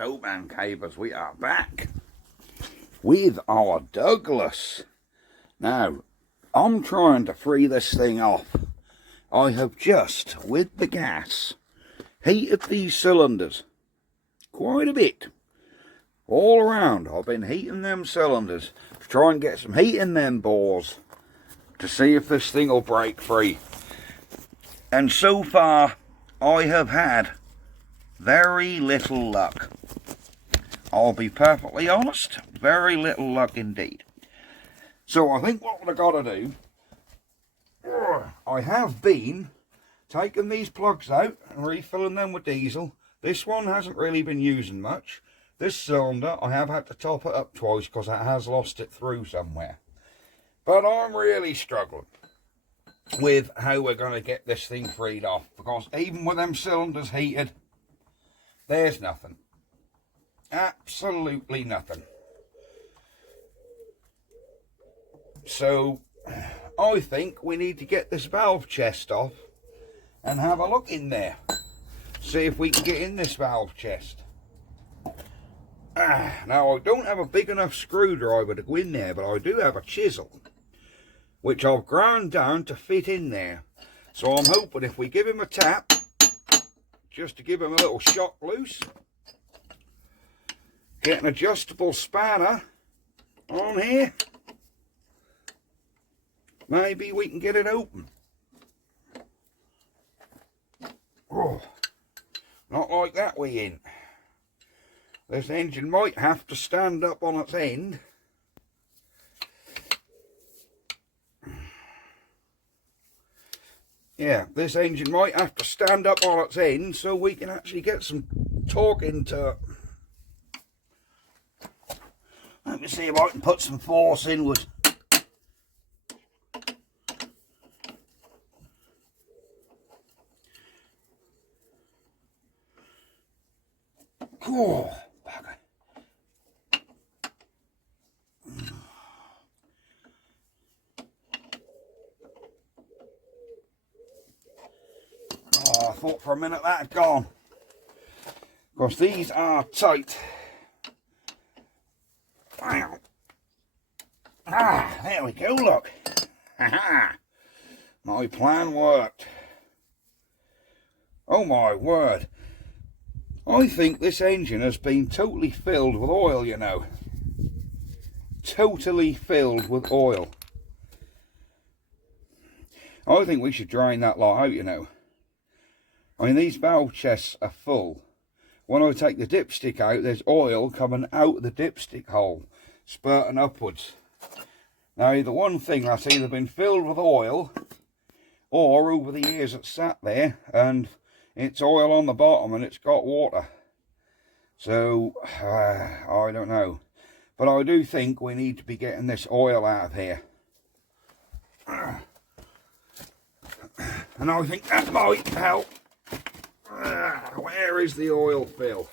So, man cavers, we are back with our Douglas. Now, I'm trying to free this thing off. I have just, with the gas, heated these cylinders quite a bit. All around, I've been heating them cylinders to try and get some heat in them bores to see if this thing will break free. And so far, I have had very little luck. I'll be perfectly honest, very little luck indeed. So I think what we've got to do, I have been taking these plugs out and refilling them with diesel. This one hasn't really been using much. This cylinder, I have had to top it up twice because it has lost it through somewhere. But I'm really struggling with how we're going to get this thing freed off, because even with them cylinders heated, there's nothing. Absolutely nothing. So I think we need to get this valve chest off and have a look in there. See if we can get in this valve chest. Now I don't have a big enough screwdriver to go in there, but I do have a chisel, which I've ground down to fit in there. So I'm hoping if we give him a tap, just to give him a little shock loose, get an adjustable spanner on here, maybe we can get it open. Oh, not like that we ain't. This engine might have to stand up on its end. Yeah, this engine might have to stand up on its end so we can actually get some torque into it. Let me see if I can put some force in with. Oh, bugger. Oh, I thought for a minute that had gone. Because these are tight. Wow. There we go, look. My plan worked. Oh my word. I think this engine has been totally filled with oil, you know. Totally filled with oil. I think we should drain that lot out, you know. I mean, these valve chests are full. When I take the dipstick out, there's oil coming out the dipstick hole, spurting upwards. Now, the one thing that's either been filled with oil, or over the years it's sat there, and it's oil on the bottom and it's got water. So, I don't know. But I do think we need to be getting this oil out of here. And I think that might help. Where is the oil fill?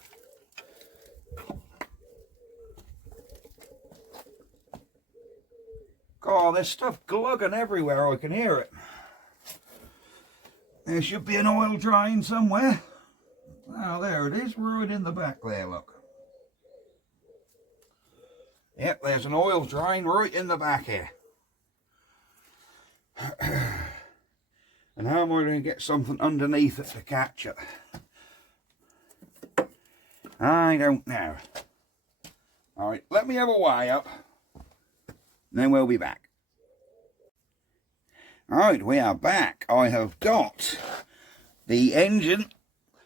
God, there's stuff glugging everywhere. I can hear it. There should be an oil drain somewhere. Oh, there it is, right in the back there, look. Yep, there's an oil drain right in the back here. And how am I going to get something underneath it to catch it? I don't know. Alright, let me have a weigh up, and then we'll be back. Alright, we are back. I have got the engine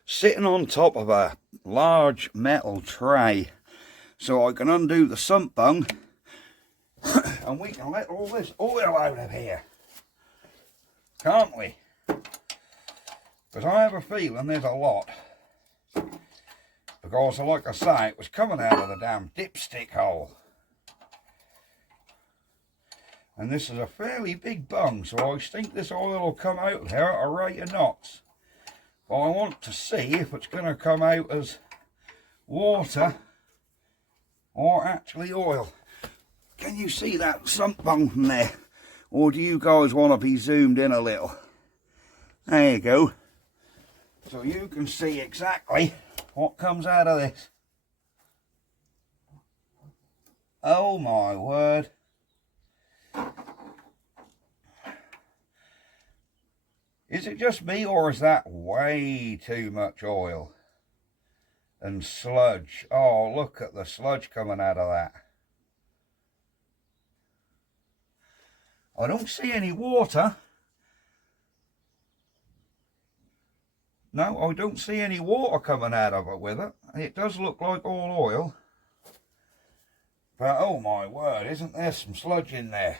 sitting on top of a large metal tray, so I can undo the sump bung and we can let all this oil out of here, can't we? Because I have a feeling there's a lot, because like I say, it was coming out of the damn dipstick hole. And this is a fairly big bung, so I think this oil will come out there at a rate of knots. But I want to see if it's going to come out as water or actually oil. Can you see that sump bung from there? Or do you guys want to be zoomed in a little? There you go. So you can see exactly what comes out of this. Oh my word. Is it just me, or is that way too much oil and sludge? Oh, look at the sludge coming out of that. I don't see any water. No, I don't see any water coming out of it with it. It does look like all oil. But oh my word, isn't there some sludge in there?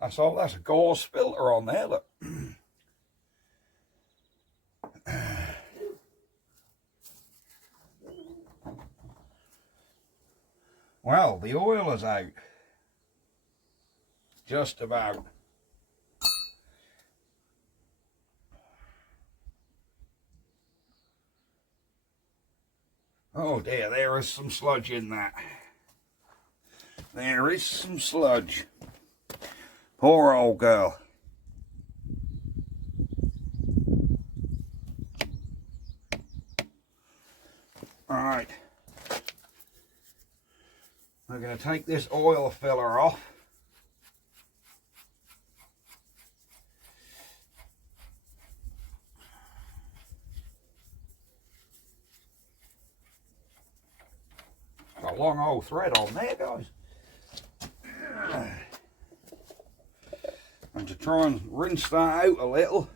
That's a gauze filter on there, look. Well, the oil is out. Just about. Oh dear, there is some sludge in that. There is some sludge. Poor old girl. Alright. We're going to take this oil filler off. Got a long old thread on there, guys. And to try and rinse that out a little,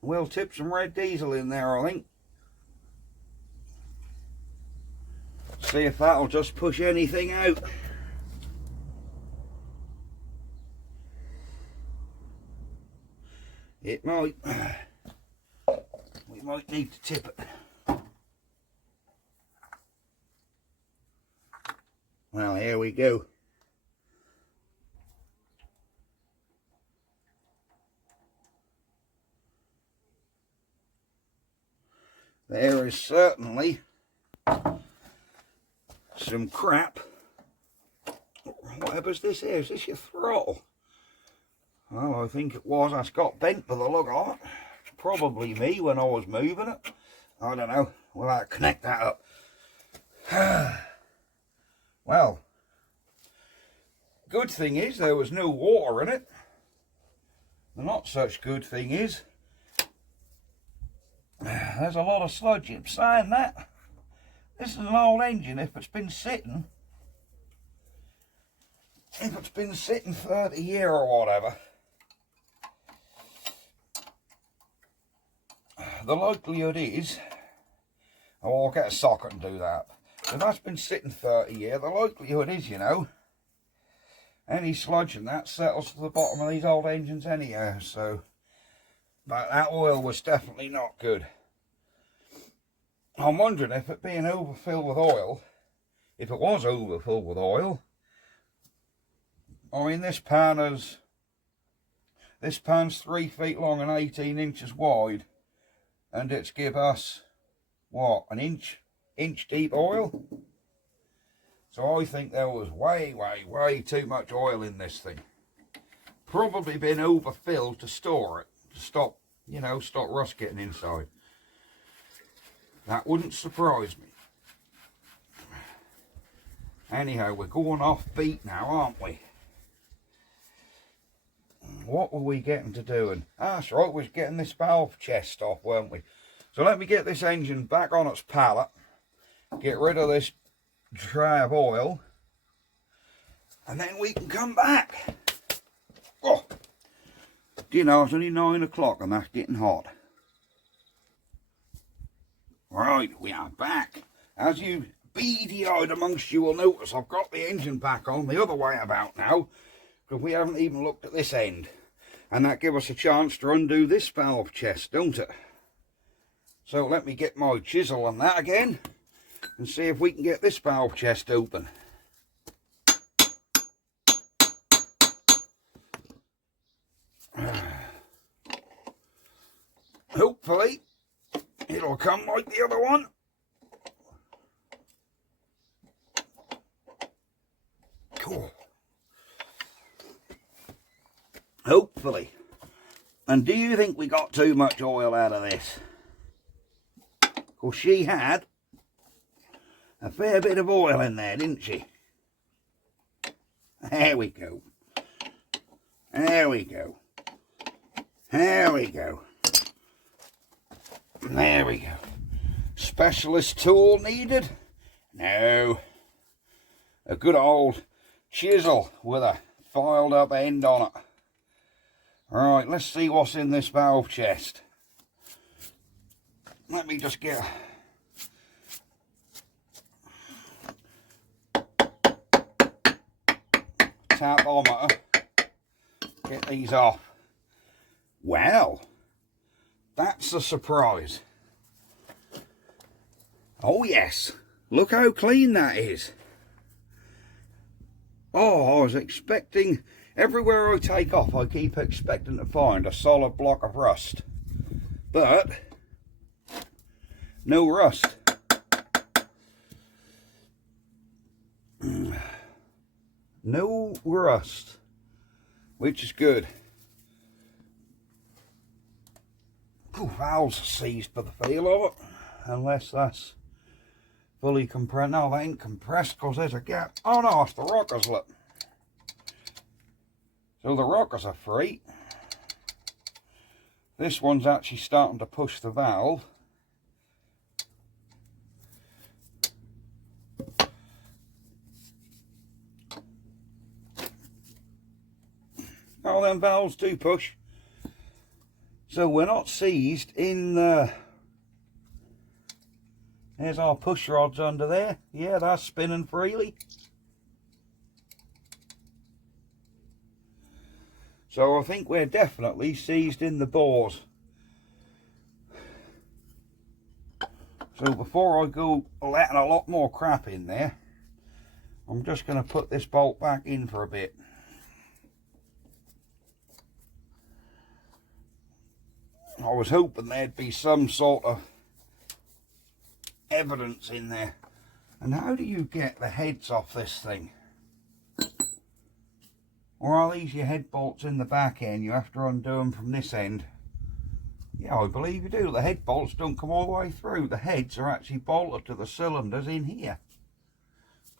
we'll tip some red diesel in there, I think. See if that'll just push anything out. It might. We might need to tip it. Well, here we go. There is certainly some crap. Whatever's this here? Is this your throttle? Well, I think it was. That's got bent by the look of it. Probably me when I was moving it. I don't know. We'll have to connect that up. Well, good thing is there was no water in it. The not such good thing is there's a lot of sludge. I'm saying that this is an old engine. If it's been sitting 30 years or whatever, the likelihood is, oh, I'll get a socket and do that. If that's been sitting 30 years, the likelihood is, you know, any sludge and that settles to the bottom of these old engines anyhow. So, but that oil was definitely not good. I'm wondering if it being overfilled with oil, if it was overfilled with oil, I mean, this pan's 3 feet long and 18 inches wide, and it's give us what, an inch deep oil. So I think there was way too much oil in this thing. Probably been overfilled to store it, to stop, you know, stop rust getting inside. That wouldn't surprise me. Anyhow, we're going off beat now, aren't we? What were we getting to doing? Ah, that's right, we was getting this valve chest off, weren't we? So let me get this engine back on its pallet, get rid of this tray of oil, and then we can come back. Oh, do you know, it's only 9 o'clock and that's getting hot. Right, we are back. As you beady-eyed amongst you will notice, I've got the engine back on the other way about now, because we haven't even looked at this end. And that gives us a chance to undo this valve chest, don't it? So let me get my chisel on that again and see if we can get this valve chest open. Hopefully it'll come like the other one. Cool. Hopefully. And do you think we got too much oil out of this? Because she had a fair bit of oil in there, didn't she? There we go. There we go. There we go. There we go. Specialist tool needed? No. A good old chisel with a filed up end on it. Right, let's see what's in this valve chest. Let me just get tapometer. Get these off. Well, that's a surprise. Oh yes, look how clean that is. Oh, I was expecting, everywhere I take off, I keep expecting to find a solid block of rust. But, no rust. No rust, which is good. Ooh, valves are seized by the feel of it, unless that's fully compressed. No, they ain't compressed because there's a gap. Oh no, it's the rockers, look. So the rockers are free. This one's actually starting to push the valve. Oh, them valves do push. So we're not seized in the... There's our push rods under there. Yeah, that's spinning freely. So I think we're definitely seized in the bores. So before I go letting a lot more crap in there, I'm just going to put this bolt back in for a bit. I was hoping there'd be some sort of evidence in there. And how do you get the heads off this thing? Or are these your head bolts in the back end? You have to undo them from this end. Yeah, I believe you do. The head bolts don't come all the way through. The heads are actually bolted to the cylinders in here.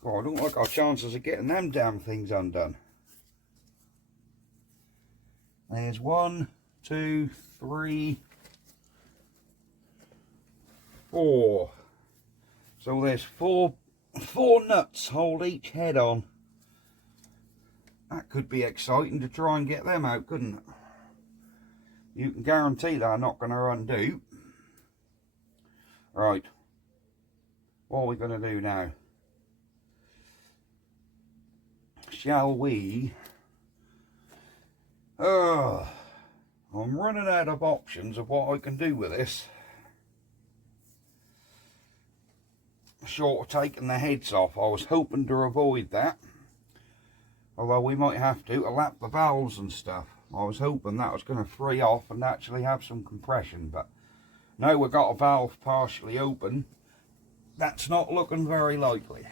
Oh, I don't like our chances of getting them damn things undone. There's 1, 2, 3, 4. So there's four nuts hold each head on. That could be exciting to try and get them out, couldn't it? You can guarantee they're not going to undo. Right. What are we going to do now? Shall we? I'm running out of options of what I can do with this. Short of taking the heads off. I was hoping to avoid that. Although we might have to lap the valves and stuff. I was hoping that was going to free off and actually have some compression. But now we've got a valve partially open. That's not looking very likely.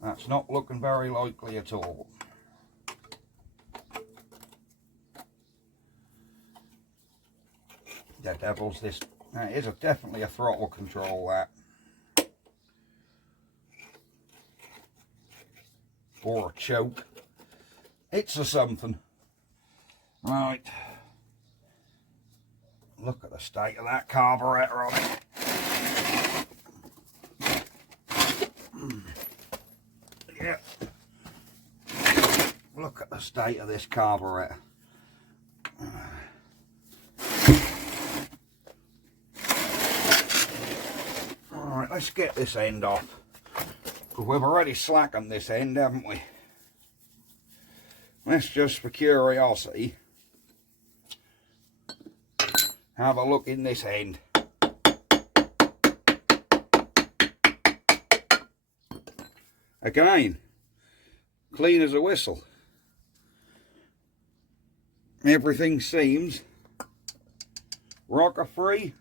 That's not looking very likely at all. The devil's this. That is definitely a throttle control, that. Or a choke. It's a something. Right. Look at the state of that carburetor on it. Yeah. Look at the state of this carburetor. Alright, let's get this end off. Because we've already slackened this end, haven't we? Let's just, for curiosity, have a look in this end. Again, clean as a whistle. Everything seems rocker free,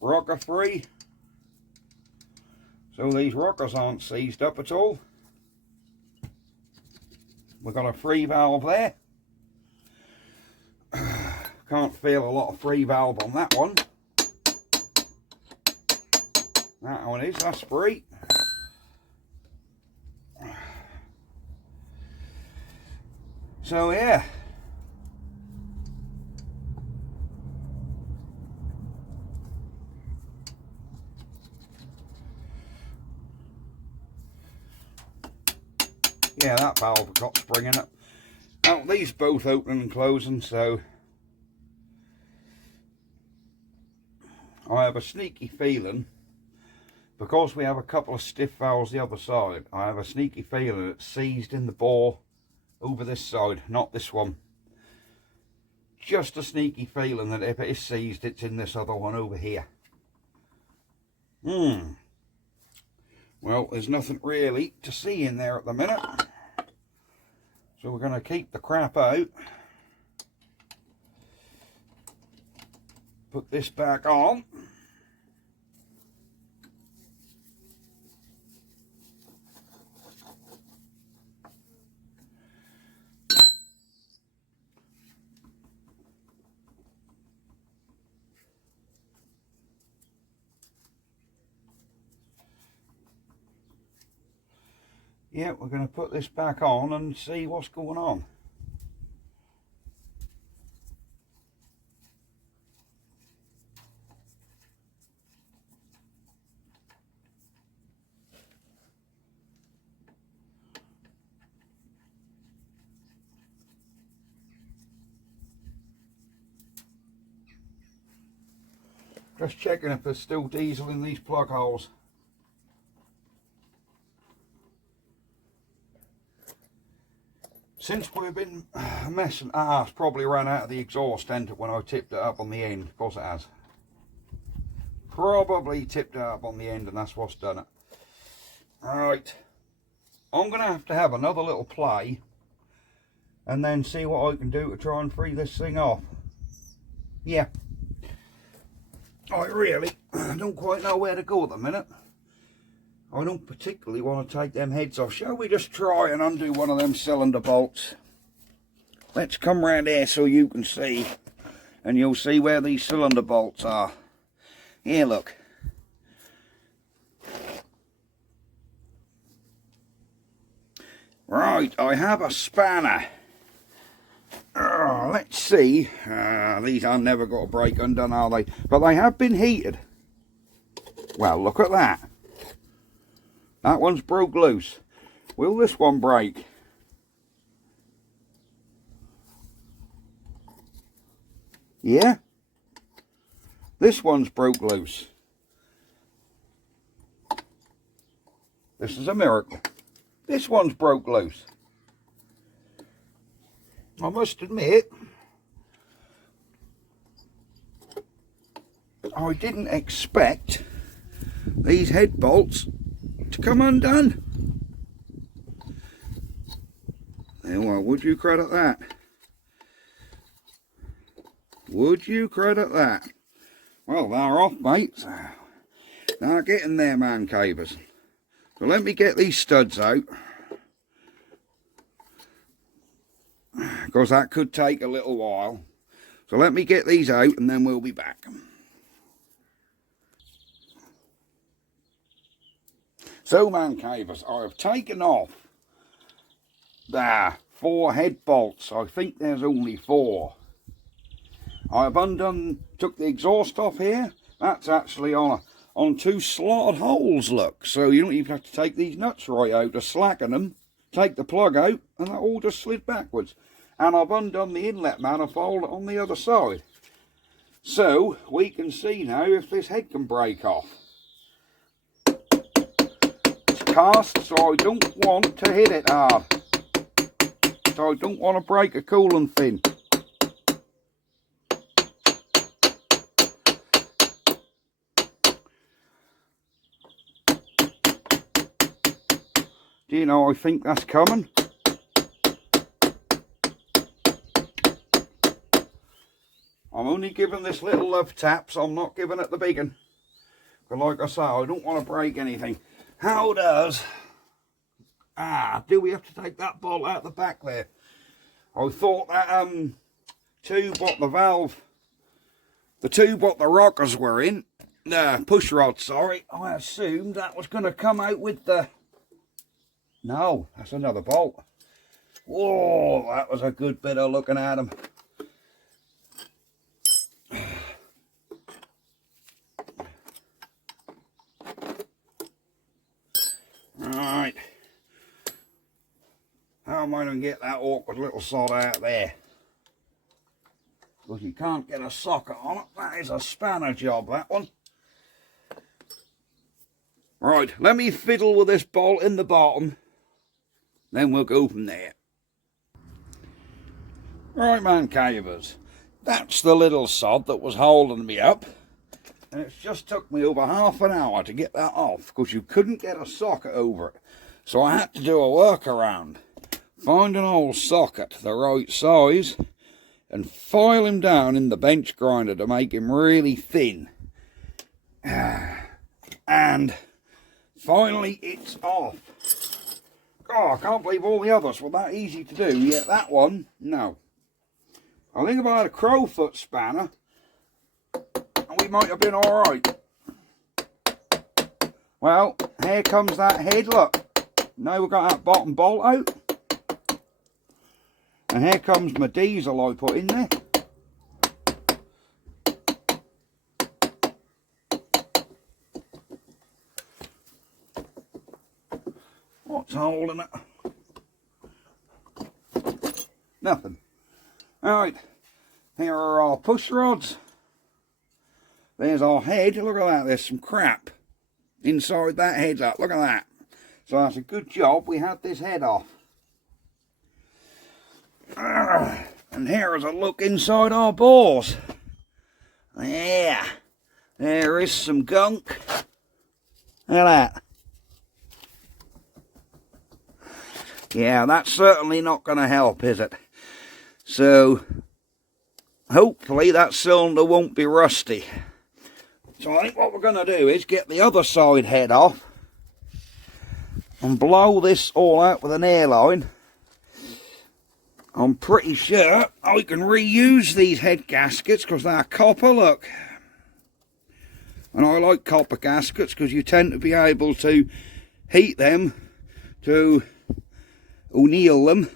rocker free. So these rockers aren't seized up at all. We've got a free valve there. Can't feel a lot of free valve on that one. That one is, that's free. So yeah. Yeah, that valve got spring in it. Now these both opening and closing, so I have a sneaky feeling, because we have a couple of stiff valves the other side, I have a sneaky feeling it's seized in the bore over this side, not this one. Just a sneaky feeling that if it is seized, it's in this other one over here. Well, there's nothing really to see in there at the minute. So we're going to keep the crap out. Put this back on. Yeah, we're going to put this back on and see what's going on. Just checking if there's still diesel in these plug holes. Since we've been messing, it's probably ran out of the exhaust end when I tipped it up on the end. Of course it has. Probably tipped it up on the end and that's what's done it. Right, I'm going to have another little play and then see what I can do to try and free this thing off. Yeah, I really don't quite know where to go at the minute. I don't particularly want to take them heads off. Shall we just try and undo one of them cylinder bolts? Let's come round here so you can see, and you'll see where these cylinder bolts are. Here, look. Right, I have a spanner. Let's see. These are never got to break undone, are they? But they have been heated. Well, look at that. That one's broke loose. Will this one break? Yeah. This one's broke loose. This is a miracle. This one's broke loose. I must admit, I didn't expect these head bolts to come undone. Well, would you credit that? Would you credit that? Well, they're off, mates. Now get in there, man cavers. So let me get these studs out, because that could take a little while. So let me get these out and then we'll be back. So, man cavers, I have taken off the 4 head bolts. I think there's only 4. I've took the exhaust off here. That's actually on 2 slotted holes, look. So you don't even have to take these nuts right out to slacken them. Take the plug out and that all just slid backwards. And I've undone the inlet manifold on the other side. So we can see now if this head can break off. Cast, so I don't want to hit it hard. So I don't want to break a coolant fin. Do you know, I think that's coming. I'm only giving this little love tap, so I'm not giving it the big one. But like I say, I don't want to break anything. How does... do we have to take that bolt out the back there? I thought that tube what the tube what the rockers were in, push rod, sorry, I assumed that was going to come out with the, no, that's another bolt. Whoa, that was a good bit of looking at them. Right, how am I going to get that awkward little sod out there? Because you can't get a socket on it. That is a spanner job, that one. Right, let me fiddle with this bolt in the bottom, then we'll go from there. Right, man cavers, that's the little sod that was holding me up, and it's just took me over half an hour to get that off because you couldn't get a socket over it. So I had to do a workaround, find an old socket the right size and file him down in the bench grinder to make him really thin. And finally it's off. Oh, I can't believe all the others were that easy to do, yet that one, no. I think if I had a crowfoot spanner, we might have been alright. Well, here comes that head, look. Now we've got that bottom bolt out. And here comes my diesel I put in there. What's holding it? Nothing. Alright, here are our push rods. There's our head. Look at that, there's some crap inside that head up. Look at that. So that's a good job we had this head off. And here is a look inside our bores. Yeah, there is some gunk. Look at that. Yeah, that's certainly not going to help, is it? So, hopefully that cylinder won't be rusty. So I think what we're going to do is get the other side head off and blow this all out with an airline. I'm pretty sure I can reuse these head gaskets because they're copper, look. And I like copper gaskets because you tend to be able to heat them to anneal them,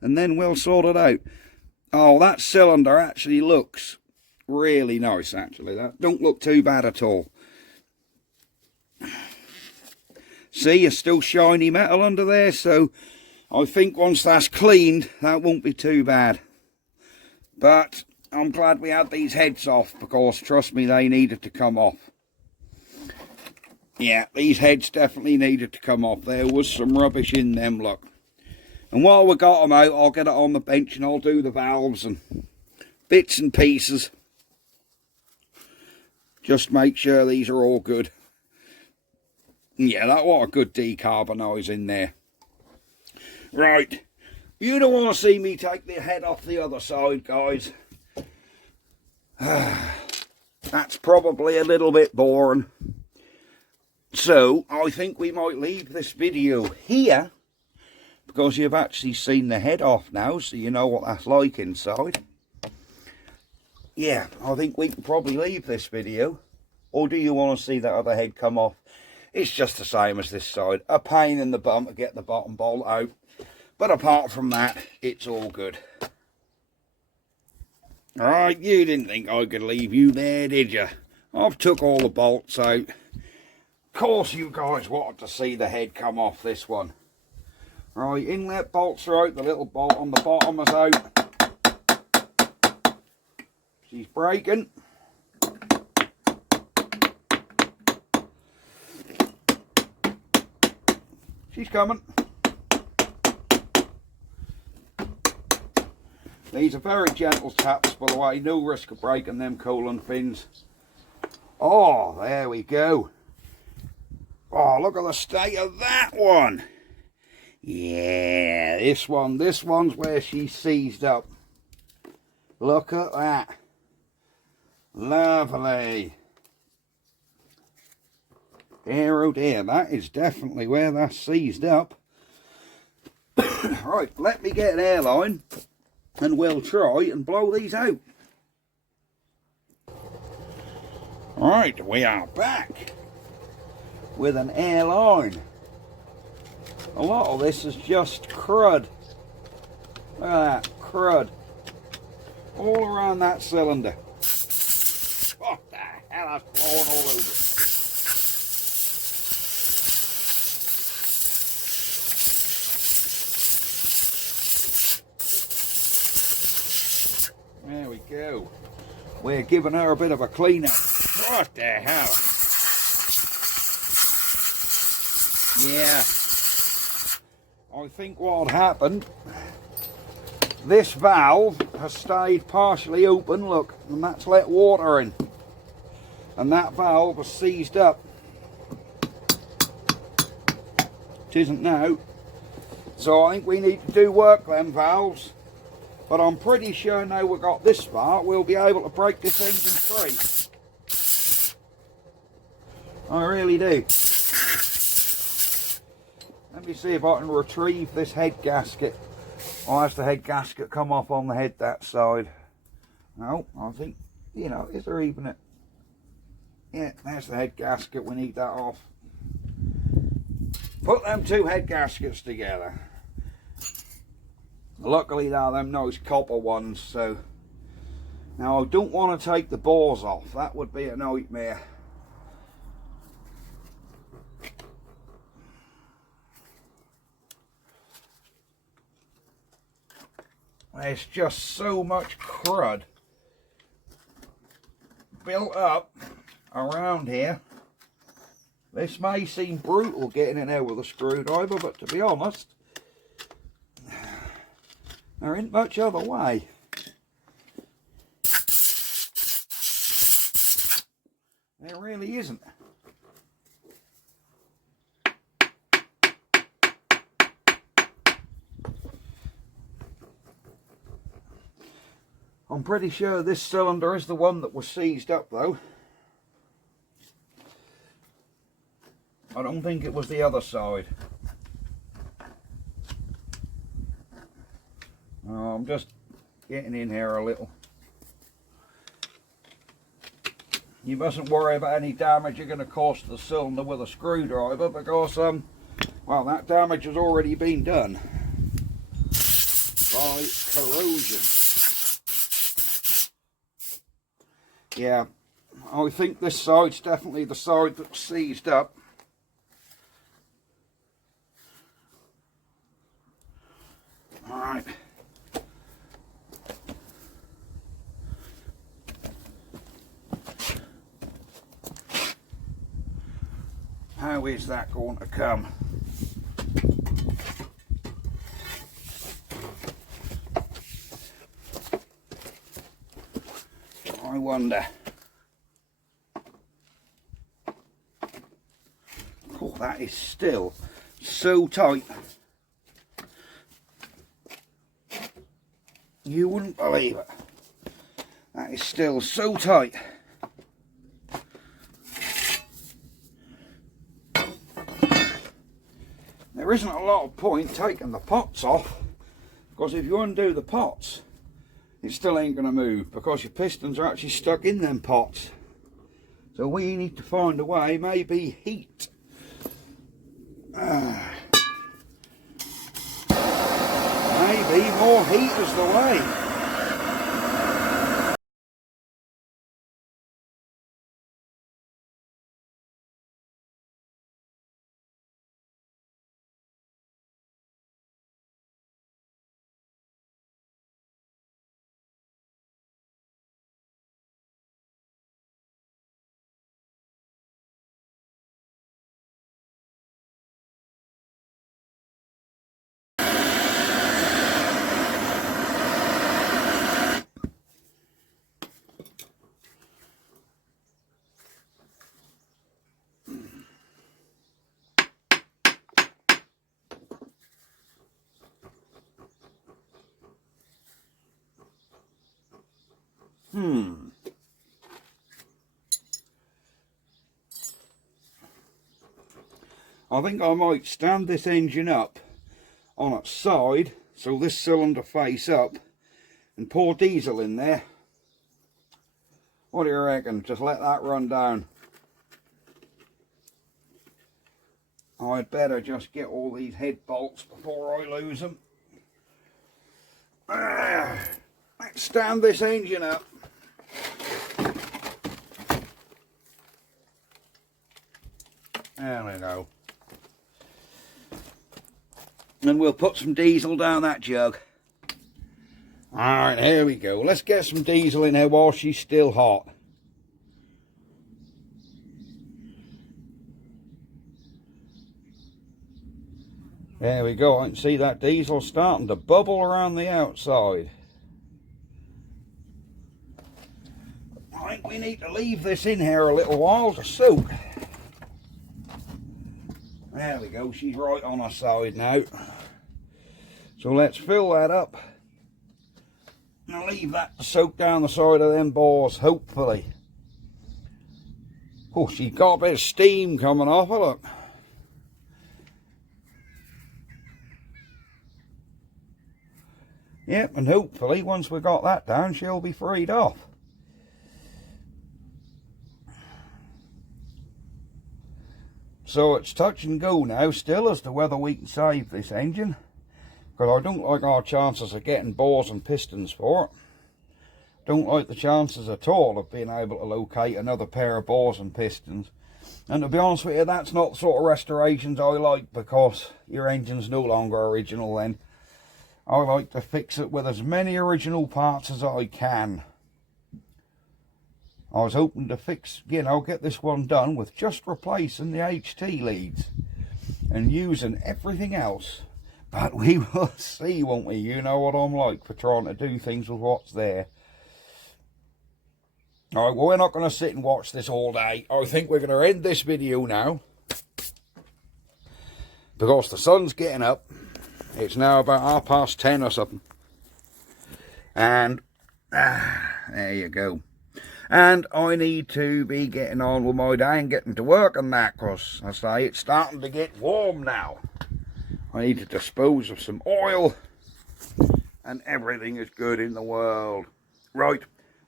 and then we'll sort it out. Oh, that cylinder actually looks really nice, actually. That don't look too bad at all. See, it's still shiny metal under there, so I think once that's cleaned, that won't be too bad. But I'm glad we had these heads off, because trust me, they needed to come off. Yeah, these heads definitely needed to come off. There was some rubbish in them, look. And while we got them out, I'll get it on the bench and I'll do the valves and bits and pieces. Just make sure these are all good. Yeah, that what a good decarbonise in there. Right, you don't want to see me take the head off the other side, guys. That's probably a little bit boring. So, I think we might leave this video here, because you've actually seen the head off now, so you know what that's like inside. Yeah, I think we can probably leave this video. Or do you want to see that other head come off? It's just the same as this side. A pain in the bum to get the bottom bolt out. But apart from that, it's all good. Alright, you didn't think I could leave you there, did you? I've took all the bolts out. Of course you guys wanted to see the head come off this one. Right, inlet bolts are out, the little bolt on the bottom is out. She's breaking. She's coming. These are very gentle taps, by the way, no risk of breaking them coolant fins. Oh, there we go. Oh, look at the state of that one. Yeah, this one's where she's seized up. Look at that. Lovely. Dear, oh dear, that is definitely where that's seized up. Right, let me get an airline and we'll try and blow these out. Right, we are back with an airline. A lot of this is just crud. Look at that, crud. All around that cylinder. What the hell, that's blowing all over it. There we go. We're giving her a bit of a clean up. What the hell? Yeah. I think what happened, this valve has stayed partially open, look, and that's let water in. And that valve was seized up. It isn't now. So I think we need to do work them valves. But I'm pretty sure now we've got this far, we'll be able to break this engine free. I really do. Let me see if I can retrieve this head gasket. Or has the head gasket come off on the head that side? No, I think, you know, is there even a... Yeah, there's the head gasket, we need that off. Put them two head gaskets together. Luckily they're them nice copper ones, so... Now I don't want to take the bores off, that would be a nightmare. There's just so much crud built up around here. This may seem brutal getting in there with a screwdriver, but to be honest, there ain't much other way. There really isn't. I'm pretty sure this cylinder is the one that was seized up though. I don't think it was the other side. Oh, I'm just getting in here a little. You mustn't worry about any damage you're going to cause to the cylinder with a screwdriver because, well, that damage has already been done by corrosion. Yeah, I think this side's definitely the side that's seized up. Alright. How is that going to come? I wonder. Oh, that is still so tight. You wouldn't believe it. That is still so tight. There isn't a lot of point taking the pots off, because if you undo the pots, it still ain't going to move because your pistons are actually stuck in them pots. So we need to find a way, maybe heat. Maybe more heat is the way. I think I might stand this engine up on its side so this cylinder face up, and pour diesel in there. What do you reckon? Just let that run down. I'd better just get all these head bolts before I lose them. Let's stand this engine up. There we go. And we'll put some diesel down that jug. Alright, here we go. Let's get some diesel in here while she's still hot. There we go. I can see that diesel starting to bubble around the outside. I think we need to leave this in here a little while to soak. There we go. She's right on her side now. So let's fill that up. And leave that to soak down the side of them bores, hopefully. Oh, she's got a bit of steam coming off her, look. Yep, and hopefully once we've got that down, she'll be freed off. So it's touch and go now still as to whether we can save this engine. Because I don't like our chances of getting bores and pistons for it. Don't like the chances at all of being able to locate another pair of bores and pistons. And to be honest with you, that's not the sort of restorations I like, because your engine's no longer original then. I like to fix it with as many original parts as I can. I was hoping to fix, get this one done with just replacing the HT leads and using everything else. But we will see, won't we? You know what I'm like for trying to do things with what's there. Alright, well, we're not going to sit and watch this all day. I think we're going to end this video now, because the sun's getting up. It's now about 10:30 or something. And there you go. And I need to be getting on with my day and getting to work on that, because I say it's starting to get warm now. I need to dispose of some oil, and everything is good in the world. Right,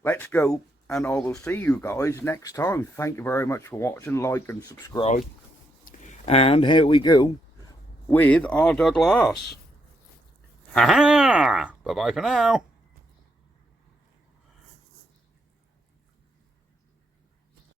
let's go, and I will see you guys next time. Thank you very much for watching. Like and subscribe. And here we go with our Douglas. Ha ha! Bye bye for now.